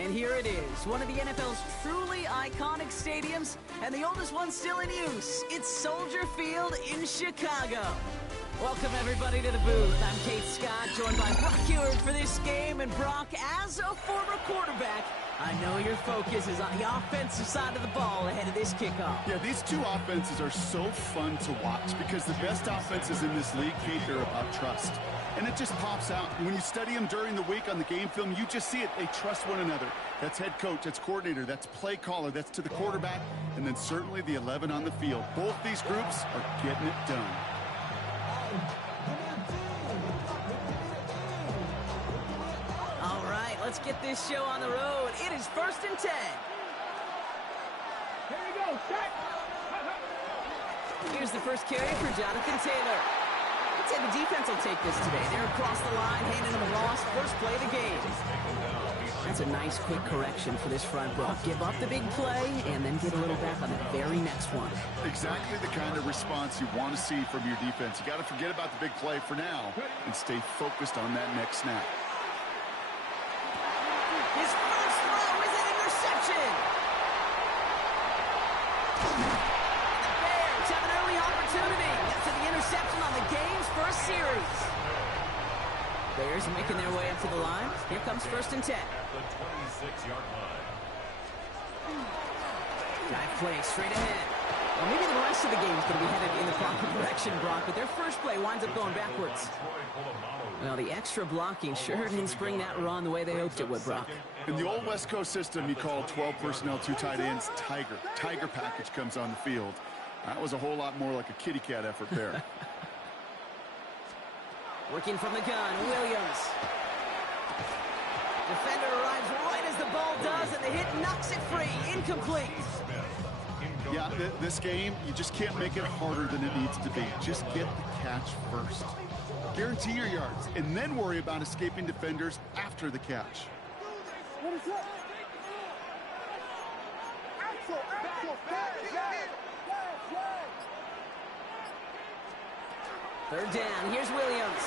And here it is, one of the NFL's truly iconic stadiums, and the oldest one still in use. It's Soldier Field in Chicago. Welcome, everybody, to the booth. I'm Kate Scott, joined by Brock Huard for this game. And Brock, as a former quarterback, I know your focus is on the offensive side of the ball ahead of this kickoff. Yeah, these two offenses are so fun to watch because the best offenses in this league, Kate, they're about trust. And it just pops out. When you study them during the week on the game film, you just see it. They trust one another. That's head coach, that's coordinator, that's play caller, that's to the quarterback, and then certainly the 11 on the field. Both these groups are getting it done. All right, let's get this show on the road. It is 1st and 10. Here we go, set. Here's the first carry for Jonathan Taylor. I'd say the defense will take this today. They're across the line, handing them a loss. First play of the game. That's a nice, quick correction for this front row. Give up the big play, and then get a little back on the very next one. Exactly the kind of response you want to see from your defense. You got to forget about the big play for now and stay focused on that next snap. His first throw is an interception. The Bears have an early opportunity after the interception on the game's first series. Bears are making their way up to the line. Here comes 1st and 10. The 26-yard line. Dive play straight ahead. Well, maybe the rest of the game is going to be headed in the proper direction, Brock, but their first play winds up going backwards. Well, the extra blocking sure didn't spring that run the way they hoped it would, Brock. In the old West Coast system, you call 12 personnel, 2 tight ends, Tiger. Tiger package comes on the field. That was a whole lot more like a kitty cat effort there. Working from the gun, Williams. Defender arrives right as the ball does, and the hit knocks it free. Incomplete. Yeah, this game, you just can't make it harder than it needs to be. Just get the catch first. Guarantee your yards, and then worry about escaping defenders after the catch. Third down, here's Williams.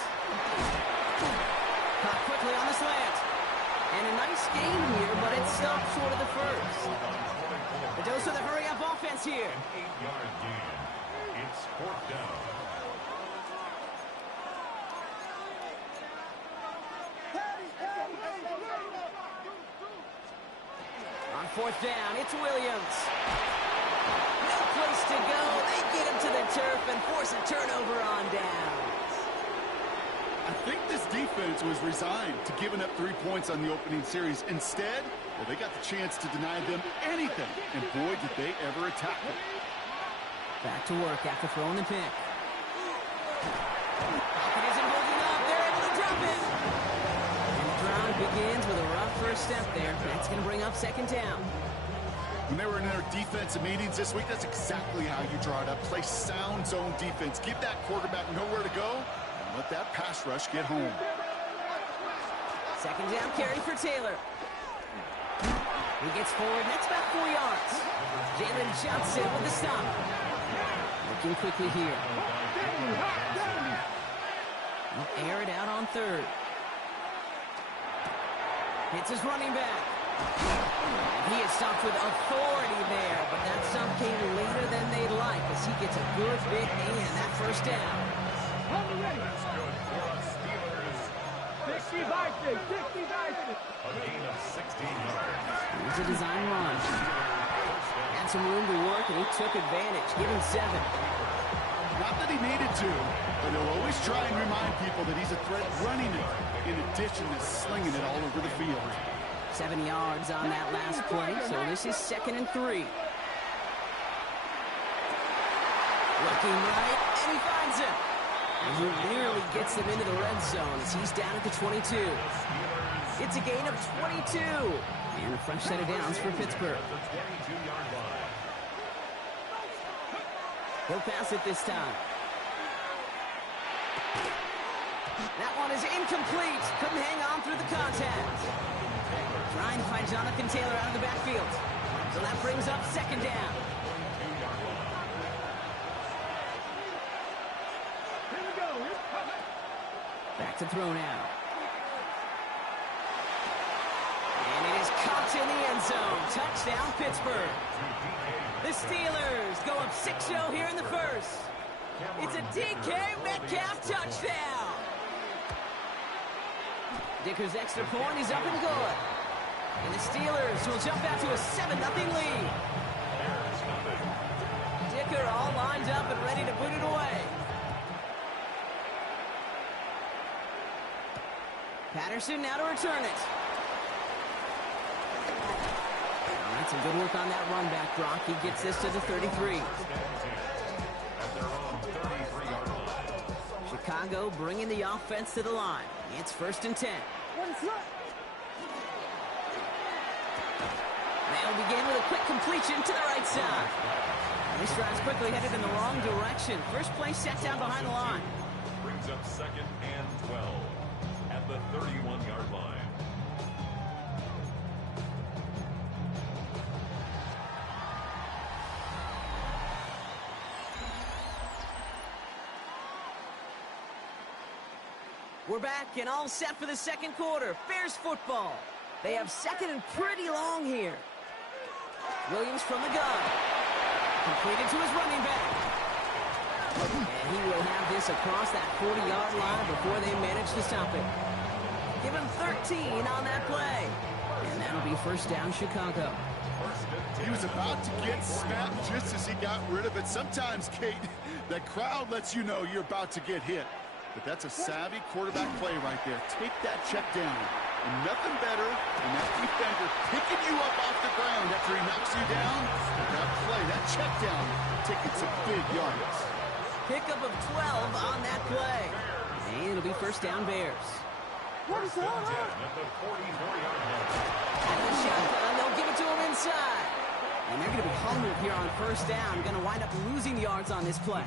Caught quickly on the slant. And a nice gain here, but it stopped short of the first. The dose of the hurry-up offense here. 8-yard gain. It's 4th down. On 4th down, it's Williams. No place to go. They get him to the turf and force a turnover on downs. I think this defense was resigned to giving up 3 points on the opening series. Instead, well, they got the chance to deny them anything. And boy, did they ever attack it. Back to work after throwing the pick. Pocket isn't holding up. They're able to drop it. And the drive begins with a rough first step there. That's going to bring up 2nd down. When they were in their defensive meetings this week, that's exactly how you draw it up. Play sound zone defense. Give that quarterback nowhere to go. Let that pass rush get home. 2nd down carry for Taylor. He gets forward, and that's about 4 yards. Jalen Johnson with the stop. Looking quickly here. He'll air it out on 3rd. Hits his running back. He is stopped with authority there, but that stop came later than they'd like as he gets a good bit in that 1st down. That's good for us Steelers. 60-60. A gain of 16 yards. Here's a design run. Had some room to work, and he took advantage. Give him 7. Not that he needed to, but he'll always try and remind people that he's a threat running it, in addition to slinging it all over the field. 7 yards on that last play, so this is 2nd and 3. Looking right, and he finds him. And he nearly gets them into the red zone as he's down at the 22. It's a gain of 22. And a fresh set of downs for Pittsburgh. He'll pass it this time. That one is incomplete. Couldn't hang on through the contact. Trying to find Jonathan Taylor out of the backfield. So that brings up 2nd down. Back to throw now. And it is caught It's in the end zone. Touchdown, Pittsburgh. The Steelers go up 6-0 here in the first. It's a DK Metcalf touchdown. Dicker's extra point is up and good. And the Steelers will jump out to a 7-0 lead. Dicker all lined up and ready to put it away. Patterson now to return it. All right, some good work on that run back, Brock. He gets this to the 33. Chicago bringing the offense to the line. It's 1st and 10. They'll begin with a quick completion to the right side. This drive's quickly headed in the wrong direction. First play set down behind the line. Brings up 2nd and 12 at the 31-yard line. We're back and all set for the second quarter. Bears football. They have 2nd and pretty long here. Williams from the gun. Completed to his running back. And he will have this across that 40-yard line before they manage to stop it. Give him 13 on that play. And that'll be 1st down, Chicago. He was about to get smacked just as he got rid of it. Sometimes, Kate, that crowd lets you know you're about to get hit. But that's a savvy quarterback play right there. Take that check down. And nothing better than that defender picking you up off the ground after he knocks you down. That play, that check down, taking some big yards. Pickup of 12 on that play. And it'll be 1st down, Bears. What is going on? At the 44-yard line. Out of the shotgun, they'll give it to him inside. And they're going to be hungry here on 1st down. Going to wind up losing yards on this play.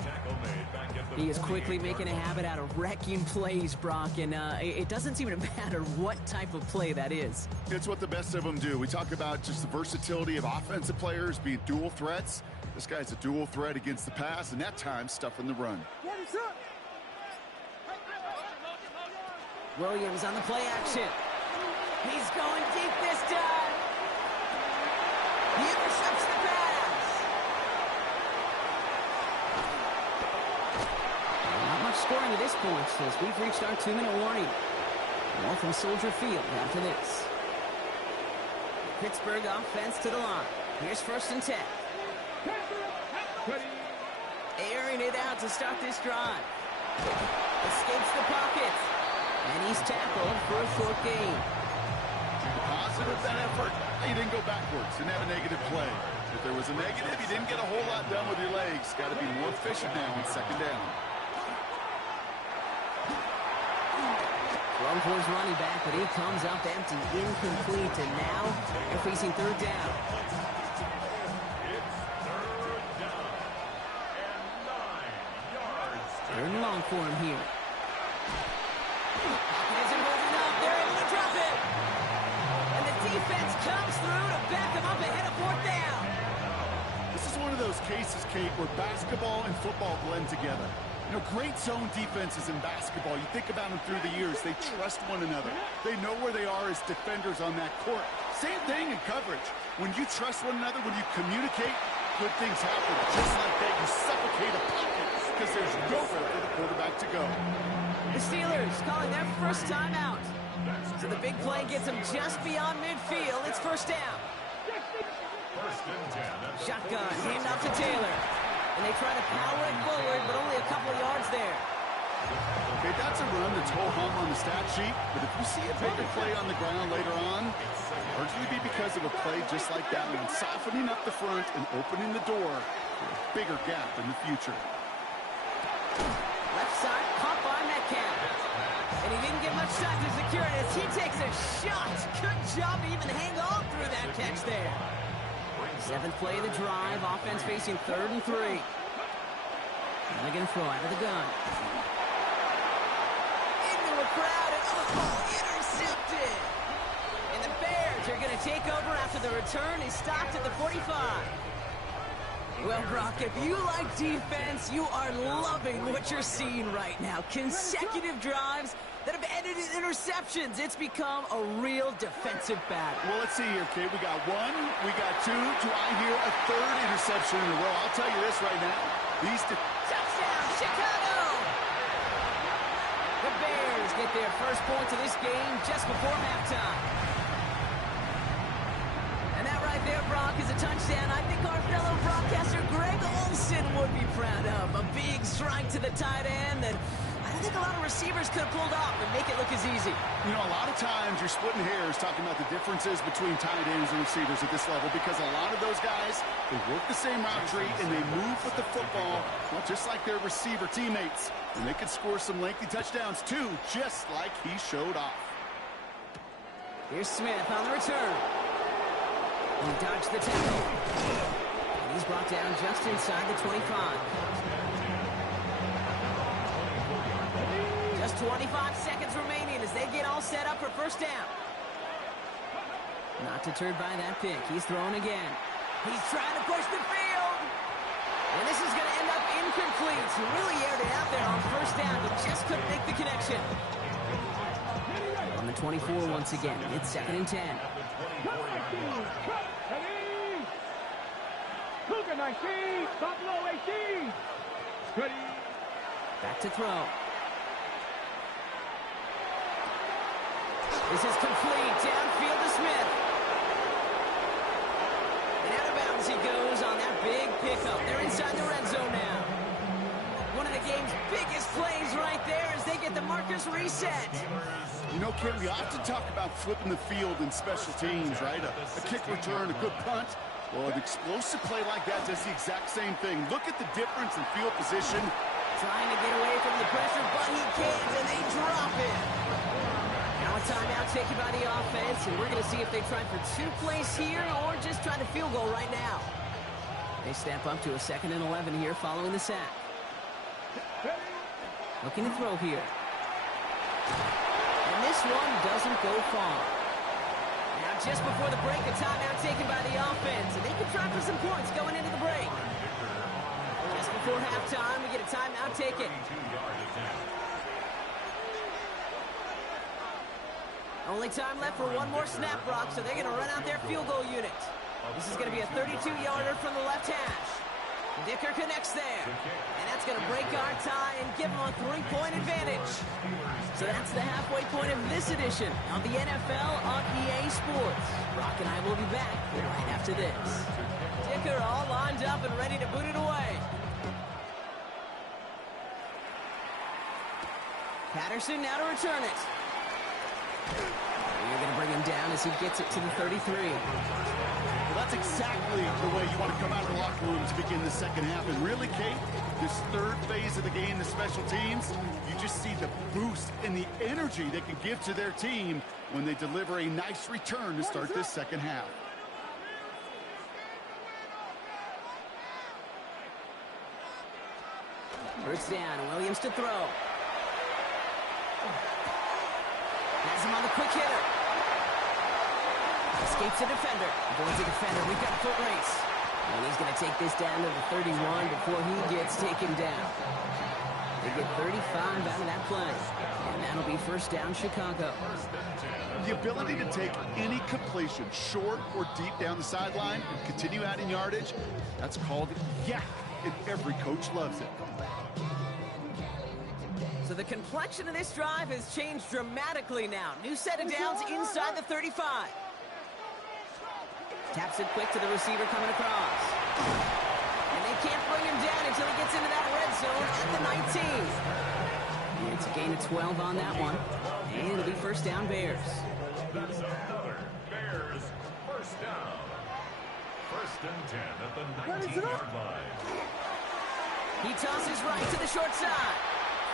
He is quickly making a habit out of wrecking plays, Brock, and it doesn't seem to matter what type of play that is. It's what the best of them do. We talk about just the versatility of offensive players being dual threats. This guy's a dual threat against the pass, and that time stuffing the run. What is up? Williams on the play action. He's going deep this time. He intercepts the pass. Not much scoring to this point as we've reached our 2-minute warning. More from Soldier Field after this. Pittsburgh offense to the line. Here's 1st and 10. Airing it out to start this drive. Escapes the pocket. And he's tackled for a short gain. Positive that effort. He didn't go backwards. Didn't have a negative play. If there was a negative, you didn't get a whole lot done with your legs. Got to be more efficient now on 2nd down. Thrown for his running back, but he comes up empty, incomplete, and now they're facing 3rd down. It's 3rd down and 9 yards. 3rd and long for him here. Pocket isn't holding up. They're able to drop it. And the defense comes through to back him up ahead of 4th down. This is one of those cases, Kate, where basketball and football blend together. You know, great zone defenses in basketball. You think about them through the years. They trust one another. They know where they are as defenders on that court. Same thing in coverage. When you trust one another, when you communicate, good things happen. Just like that, you suffocate a pocket because there's nowhere for the quarterback to go. The Steelers calling their first timeout. So the big play gets them just beyond midfield. It's 1st down. 1st and 10. Shotgun, hand off to Taylor. And they try to power it forward, but only a couple of yards there. Okay, that's a run that's ho-hum on the stat sheet, but if you see a bigger play on the ground later on, largely be because of a play just like that one, softening up the front and opening the door for a bigger gap in the future. Left side, caught by Metcalf. And he didn't get much time to secure it as he takes a shot. Good job to even hang on through that catch there. 7th play of the drive, offense facing 3rd and 3. They're going to throw out of the gun. Into a crowd, and intercepted! And the Bears are going to take over after the return is stopped at the 45. Well, Brock, if you like defense, you are loving what you're seeing right now. Consecutive drives that have ended in interceptions. It's become a real defensive battle. Well, let's see here, kid. We got one, we got two. Do I hear a third interception in a row? I'll tell you this right now. Touchdown, Chicago! The Bears get their first points of this game just before halftime. And that right there, Brock, is a touchdown I think our fellow broadcaster Greg Olsen would be proud of. A big strike to the tight end that I don't think a lot of receivers could have pulled off and make it look as easy. You know, a lot of times you're splitting hairs talking about the differences between tight ends and receivers at this level because a lot of those guys, they work the same route tree and they move with the football, well, just like their receiver teammates. And they can score some lengthy touchdowns too, just like he showed off. Here's Smith on the return. He dodged the tackle. And he's brought down just inside the 25. Just 25 seconds remaining as they get all set up for first down. Not deterred by that pick. He's throwing again. He's trying to push the field. And this is going to end up incomplete. He really aired it out there on first down, but just couldn't make the connection. On the 24 once again. It's 2nd and 10. Luka 19, Buffalo 18. Ready. Back to throw. This is complete. Downfield to Smith. And out of bounds he goes on that big pickup. They're inside the red zone now. One of the game's biggest plays right there as they get the markers reset. You know, Ken, we often talk about flipping the field in special teams, right? A kick return, a good punt. Well, an explosive play like that does the exact same thing. Look at the difference in field position. Trying to get away from the pressure, but he can't, and they drop it. Now a timeout taken by the offense, and we're going to see if they try for 2 plays here or just try the field goal right now. They step up to a 2nd and 11 here following the sack. Looking to throw here. And this one doesn't go far. Now just before the break, a timeout taken by the offense, and they can try for some points going into the break. Just before halftime, we get a timeout taken. Only time left for one more snap, Brock, so they're going to run out their field goal unit. This is going to be a 32-yarder from the left hash. Dicker connects there. And that's going to break our tie and give them a 3-point advantage. So that's the halfway point of this edition of the NFL on EA Sports. Brock and I will be back right after this. Dicker all lined up and ready to boot it away. Patterson now to return it. You're going to bring him down as he gets it to the 33. Well, that's exactly the way you want to come out of the locker room to begin the second half. And really, Kate, this third phase of the game, the special teams, you just see the boost and the energy they can give to their team when they deliver a nice return to start this second half. First down, Williams to throw. Has him on the quick hitter. Escapes a defender. Avoids a defender. We've got a foot race. And he's going to take this down to the 31 before he gets taken down. They get 35 out of that play. And that'll be first down, Chicago. The ability to take any completion, short or deep down the sideline, and continue adding yardage, that's called yak, and every coach loves it. So the complexion of this drive has changed dramatically now. New set of downs inside the 35. Taps it quick to the receiver coming across. And they can't bring him down until he gets into that red zone at the 19. It's a gain of 12 on that one. And it'll be first down, Bears. That's another Bears first down. First and 10 at the 19-yard line. He tosses right to the short side.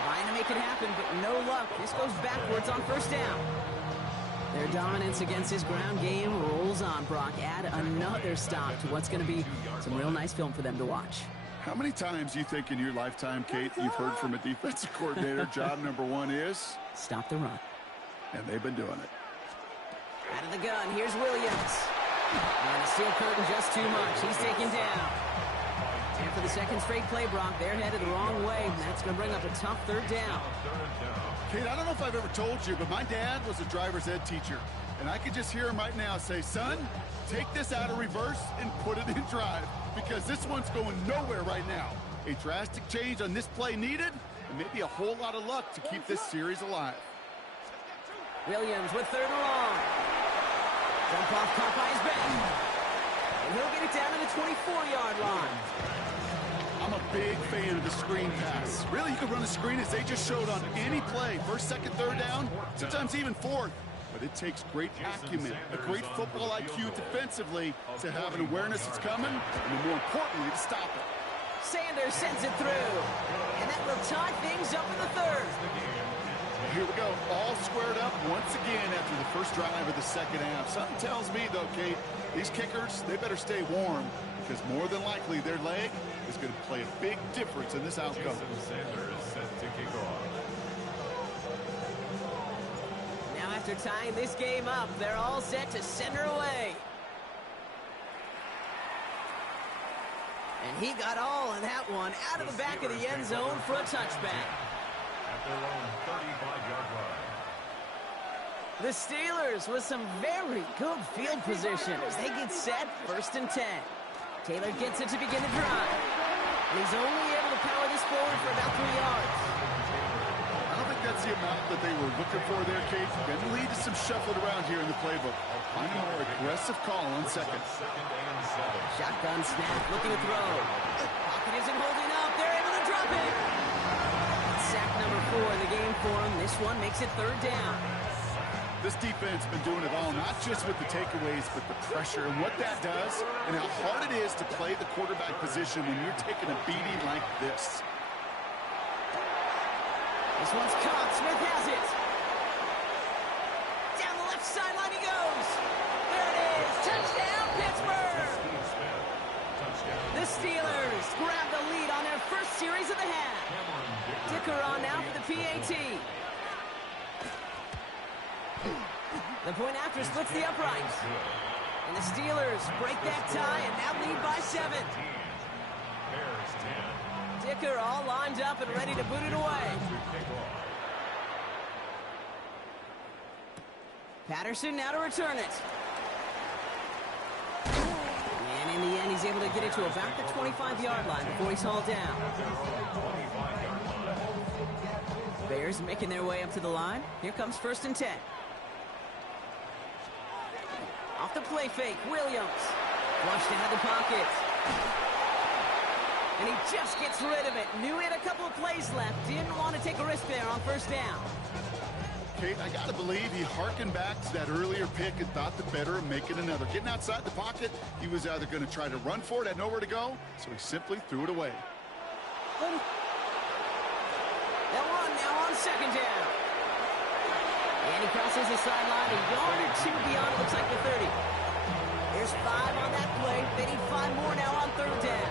Trying to make it happen, but no luck. This goes backwards on first down. Their dominance against his ground game rolls on, Brock. Add another stop to what's going to be some real nice film for them to watch. How many times do you think in your lifetime, Kate, you've heard from a defensive coordinator, job number one is? Stop the run. And they've been doing it. Out of the gun, here's Williams. And the steel curtain just too much. He's taken down. the second straight play, Brock. They're headed the wrong way. That's going to bring up a tough third down. Kate, I don't know if I've ever told you, but my dad was a driver's ed teacher. And I could just hear him right now say, son, take this out of reverse and put it in drive. Because this one's going nowhere right now. A drastic change on this play needed, and maybe a whole lot of luck to keep this series alive. Williams with third and long. Jump off caught by his back. And he'll get it down to the 24-yard line. I'm a big fan of the screen pass. Really, you can run a screen as they just showed on any play. First, second, third down, sometimes even fourth. But it takes great acumen, a great football IQ defensively to have an awareness it's coming, and more importantly, to stop it. Sanders sends it through. And that will tie things up in the third. Here we go, all squared up once again after the first drive of the second half. Something tells me, though, Kate, these kickers, they better stay warm because more than likely their leg is going to play a big difference in this outcome. Sanders set to kick off. Now after tying this game up, they're all set to center away. And he got all of that one out of the back of the end zone for a touchback. At their own 35-yard line. The Steelers with some very good field position as they get set, 1st and 10. Taylor gets it to begin the drive. And he's only able to power this forward for about 3 yards. I don't think that's the amount that they were looking for there, Kate. Going to lead to some shuffling around here in the playbook. Find a more aggressive call on second. Shotgun snap, looking to throw. Pocket isn't holding up. They're able to drop it. Sack number 4 in the game for him. This one makes it 3rd down. This defense has been doing it all, not just with the takeaways, but the pressure and what that does and how hard it is to play the quarterback position when you're taking a beating like this. This one's caught. Smith has it. Down the left sideline he goes. There it is. Touchdown, Pittsburgh. The Steelers grab the lead on their first series of the half. Dicker on now for the PAT. The point after splits the uprights. And the Steelers break that tie and now lead by 7. Dicker all lined up and ready to boot it away. Patterson now to return it. And in the end, he's able to get it to about the 25-yard line before he's hauled down. Bears making their way up to the line. Here comes 1st and 10. Off the play fake, Williams. Flushed out of the pocket. And he just gets rid of it. Knew he had a couple of plays left. Didn't want to take a risk there on 1st down. Kate, I got to believe he harkened back to that earlier pick and thought the better of making another. Getting outside the pocket, he was either going to try to run for it, had nowhere to go, so he simply threw it away. They'll run now on 2nd down. And he crosses the sideline a yard or 2 beyond, looks like the 30. There's 5 on that play. They need 5 more now on 3rd down.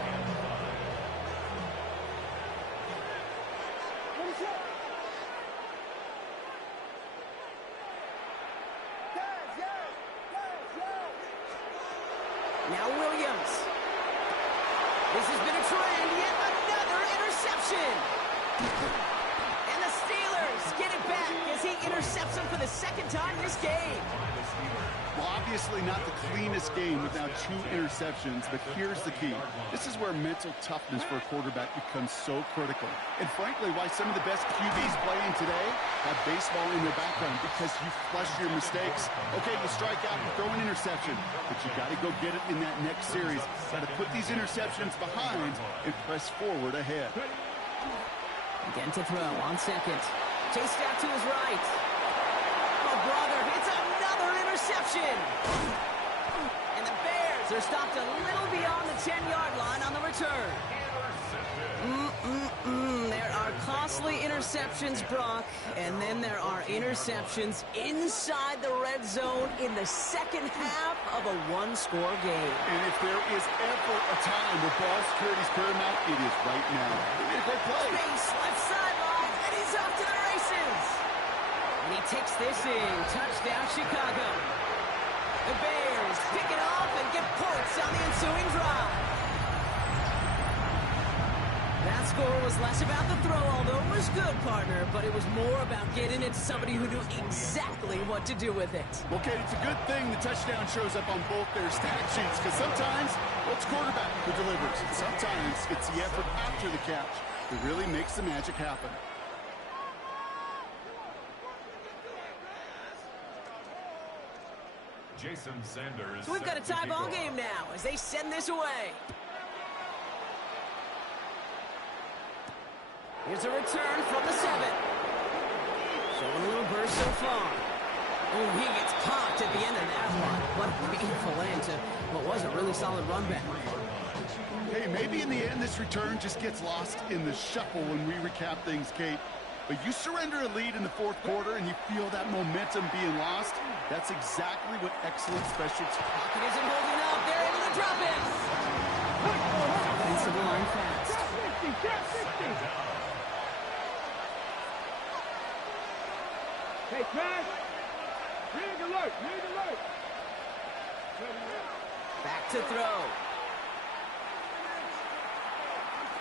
Now Williams. This has been a trend. Yet another interception. And the Steelers get it back as he intercepts him for the 2nd time this game. Well, obviously not the cleanest game with now 2 interceptions, but here's the key. This is where mental toughness for a quarterback becomes so critical. And frankly, why some of the best QBs playing today have baseball in their background, because you flush your mistakes. Okay, you strike out, you throw an interception, but you got to go get it in that next series. Got to put these interceptions behind and press forward ahead. Again to throw on 2nd. Chased out to his right. Oh, brother, it's another interception. And the Bears are stopped a little beyond the 10-yard line on the return. There are costly interceptions, Brock, and then there are interceptions inside the red zone in the 2nd half of a 1-score game. And if there is ever a time where ball security is paramount, it is right now. He made a great play. Space, left sideline, and he's off to the races. And he takes this in. Touchdown, Chicago. The Bears pick it off and get points on the ensuing drive. score was less about the throw, although it was good, partner, but it was more about getting it to somebody who knew exactly what to do with it. Okay, it's a good thing the touchdown shows up on both their stat sheets, because sometimes it's quarterback who delivers, and sometimes it's the effort after the catch that really makes the magic happen. Jason Sanders. So we've got a tie ball game now as they send this away. Here's a return from the 7. Showing a little burst so far. Oh, he gets popped at the end of that one. What a painful end to what was a really solid run back. Hey, maybe in the end this return just gets lost in the shuffle when we recap things, Kate. But you surrender a lead in the fourth quarter and you feel that momentum being lost. That's exactly what excellent special teams. Pocket isn't holding up. They're able to drop it. Offensive line fast. 60. Hey, Trash. Rig alert. Back to throw.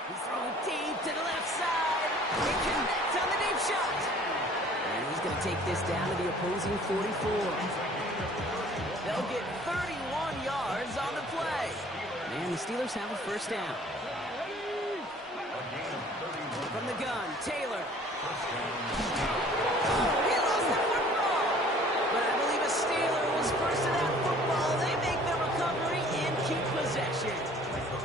He's throwing deep to the left side. He connects on the deep shot. And he's going to take this down to the opposing 44. They'll get 31 yards on the play. And the Steelers have a first down. From the gun, Taylor. He lost the football. But I believe a Steeler was first in that football. They make the recovery and keep possession.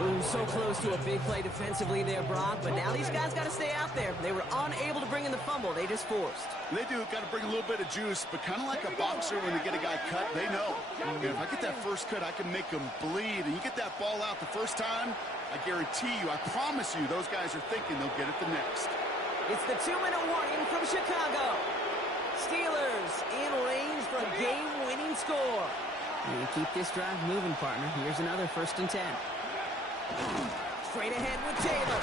Ooh, so close to a big play defensively there, Brock. But now these guys got to stay out there. They were unable to bring in the fumble. They just forced. They do. Got to bring a little bit of juice, but kind of like a boxer when they get a guy cut, they know. And if I get that first cut, I can make him bleed. And you get that ball out the first time, I guarantee you, I promise you, those guys are thinking they'll get it the next. It's the 2-minute warning from Chicago. Steelers in range for a game-winning score. You keep this drive moving, partner. Here's another 1st and 10. Straight ahead with Taylor.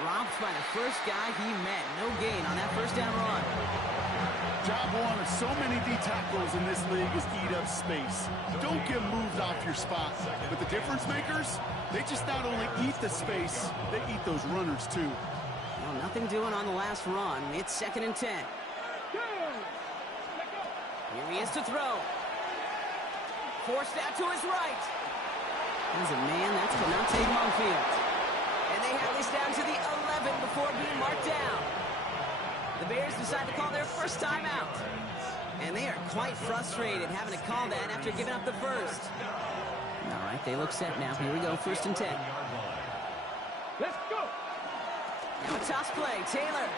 Dropped by the first guy he met. No gain on that first down run. Job one of so many D tackles in this league is eat up space. Don't get moved off your spot. But the difference makers, they just not only eat the space, they eat those runners too. Well, nothing doing on the last run. It's 2nd and 10. Here he is to throw. Forced out to his right. There's a man, that's Konate Monfield. And they have this down to the 11 before being marked down. The Bears decide to call their first timeout. And they are quite frustrated having to call that after giving up the first. All right, they look set now. Here we go, 1st and 10. Let's go. Now a toss play, Taylor.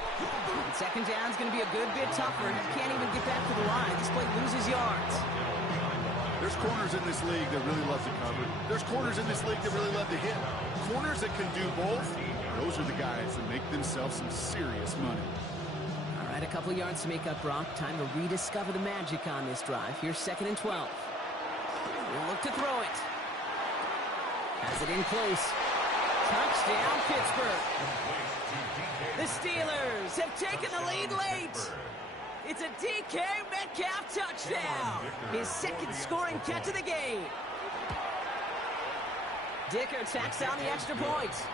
And 2nd down is going to be a good bit tougher. He can't even get back to the line. This play loses yards. There's corners in this league that really love to cover. There's corners in this league that really love to hit. Corners that can do both, those are the guys that make themselves some serious money. All right, a couple yards to make up, Brock. Time to rediscover the magic on this drive. Here's 2nd and 12. We'll look to throw it. Has it in close. Touchdown, Pittsburgh. The Steelers have taken the lead late. It's a DK Metcalf touchdown. His 2nd scoring catch of the game. Dicker tacks down the extra point.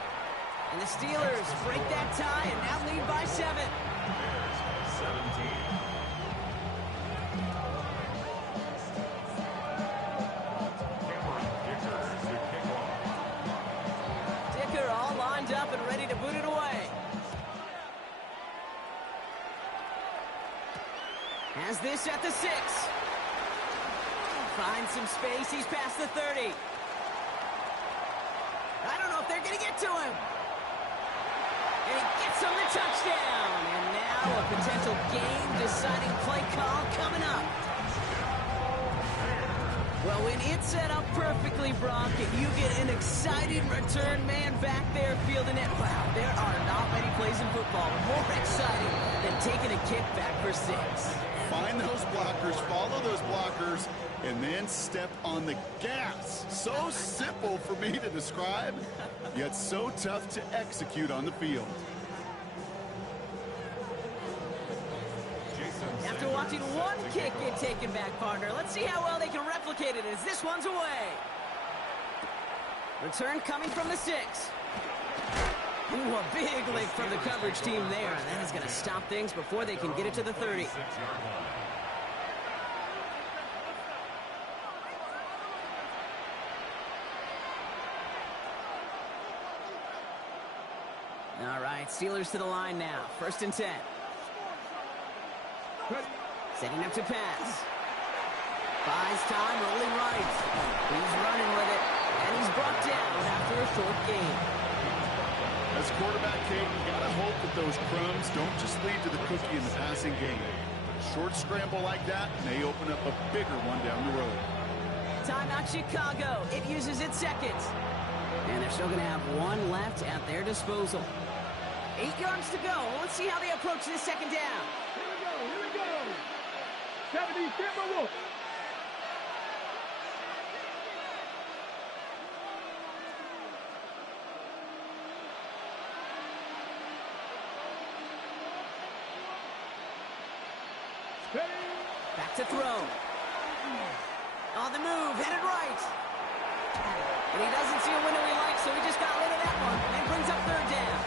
And the Steelers break that tie and now lead by 7. Bears 17. Dicker all lined up and ready to boot it away. Has this at the 6. Finds some space. He's past the 30. I don't know if they're going to get to him. And he gets on the touchdown. And now a potential game-deciding play call coming up. Well, when it's set up perfectly, Brock, and you get an exciting return man back there fielding it, wow, there are not many plays in football more exciting than taking a kick back for 6. Find those blockers, follow those blockers, and then step on the gas. So simple for me to describe, yet so tough to execute on the field. After watching one kick get taken back, partner, let's see how well they can replicate it as this one's away. Return coming from the 6. Ooh, a big lick from the coverage team there. That is going to stop things before they can get it to the 30. 6-yard line. All right, Steelers to the line now. 1st and 10. Setting up to pass. Buys time, rolling right. He's running with it, and he's brought down after a short gain. As quarterback, Kate, you gotta hope that those crumbs don't just lead to the cookie in the passing game. A short scramble like that may open up a bigger one down the road. Timeout Chicago. It uses its second. And they're still going to have one left at their disposal. 8 yards to go. Let's see how they approach this second down. Here we go. 70, Timberwolves. Back to throw. On the move, headed right. And he doesn't see a window he likes, so he just got rid of that one and brings up 3rd down.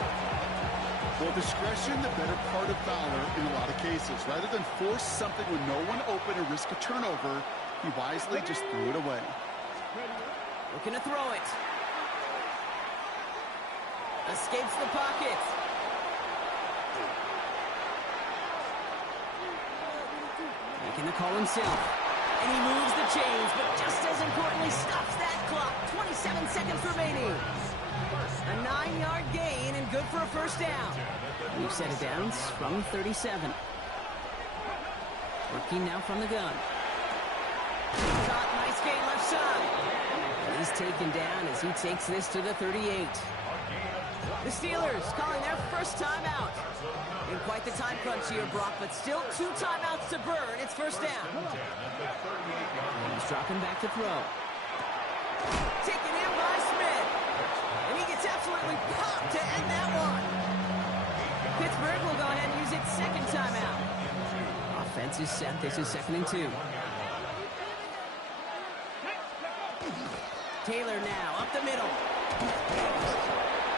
Well, discretion, the better part of valor in a lot of cases. Rather than force something with no one open and risk a turnover, he wisely just threw it away. Looking to throw it. Escapes the pocket. Making the call himself. And he moves the chains, but just as importantly stops that clock. 27 seconds remaining. A 9-yard gain and good for a 1st down. We've set it down from 37. Working now from the gun. Caught, nice gain left side. And he's taken down as he takes this to the 38. The Steelers calling their 1st timeout. In quite the time crunch here, Brock, but still 2 timeouts to burn. It's 1st down. He's dropping back to throw. Taken in by Smith. And he gets absolutely popped to end that one. Pittsburgh will go ahead and use its 2nd timeout. Offense is set. This is 2nd and 2. Taylor now up the middle.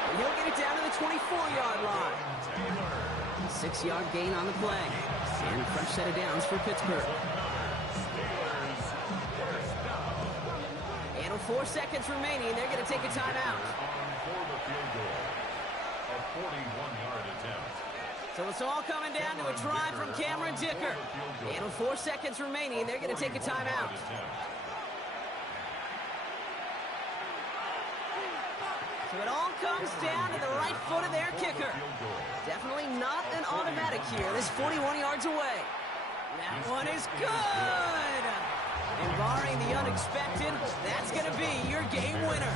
And he'll get it down to the 24-yard line. 6-yard gain on the play. And a fresh set of downs for Pittsburgh. And with 4 seconds remaining, they're going to take a timeout. For the field goal, a 41-yard attempt. So it's all coming down to a try from Cameron Dicker. And with 4 seconds remaining, they're going to take a timeout. So it all comes down to the right foot of their kicker. Definitely not an automatic here. This 41 yards away. That one is good. And barring the unexpected, that's going to be your game winner.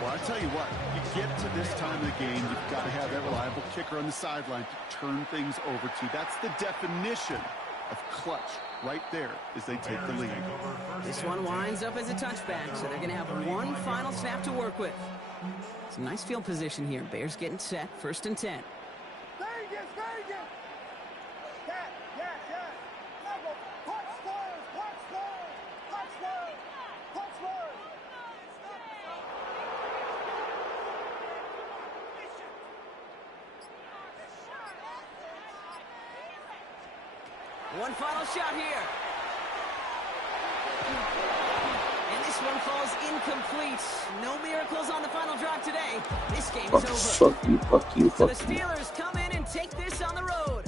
Well, I tell you what, you get to this time of the game, you've got to have that reliable kicker on the sideline to turn things over to. That's the definition of clutch right there as they take the lead. This one winds up as a touchback, so they're going to have one final snap to work with. Some nice field position here. Bears getting set. 1st and 10. One final shot here. And this one falls incomplete. No miracles on the final drive today. This game is over. Fuck you. So the Steelers come in and take this on the road.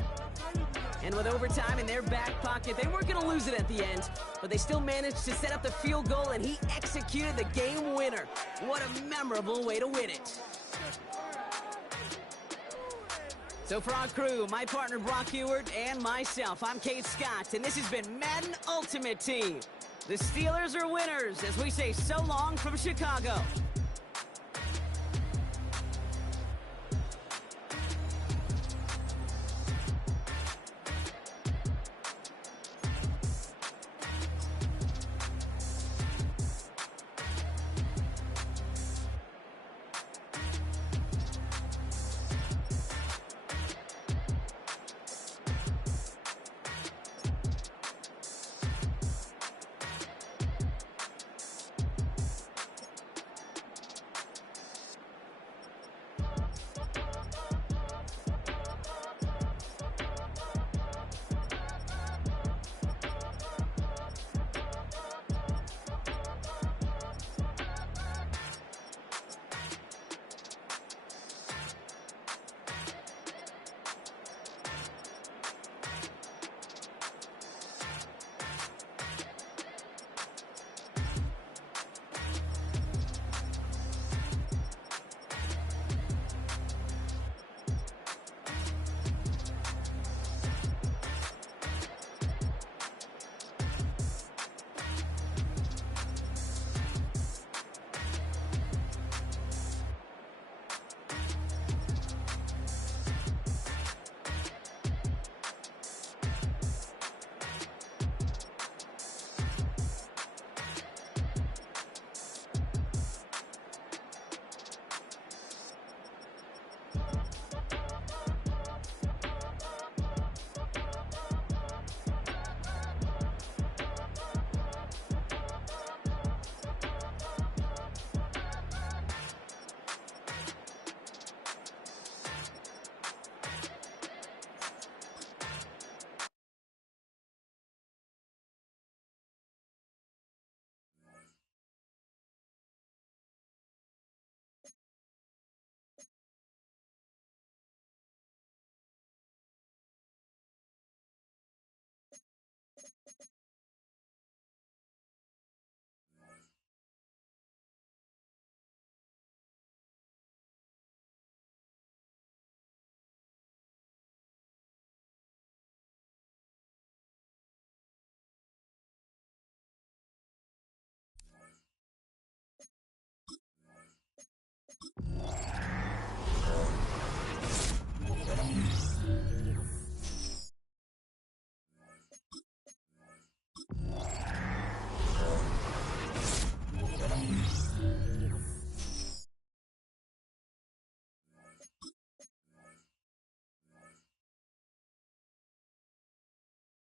And with overtime in their back pocket, they weren't going to lose it at the end, but they still managed to set up the field goal, and he executed the game winner. What a memorable way to win it. So for our crew, my partner Brock Huard and myself, I'm Kate Scott, and this has been Madden Ultimate Team. The Steelers are winners as we say so long from Chicago.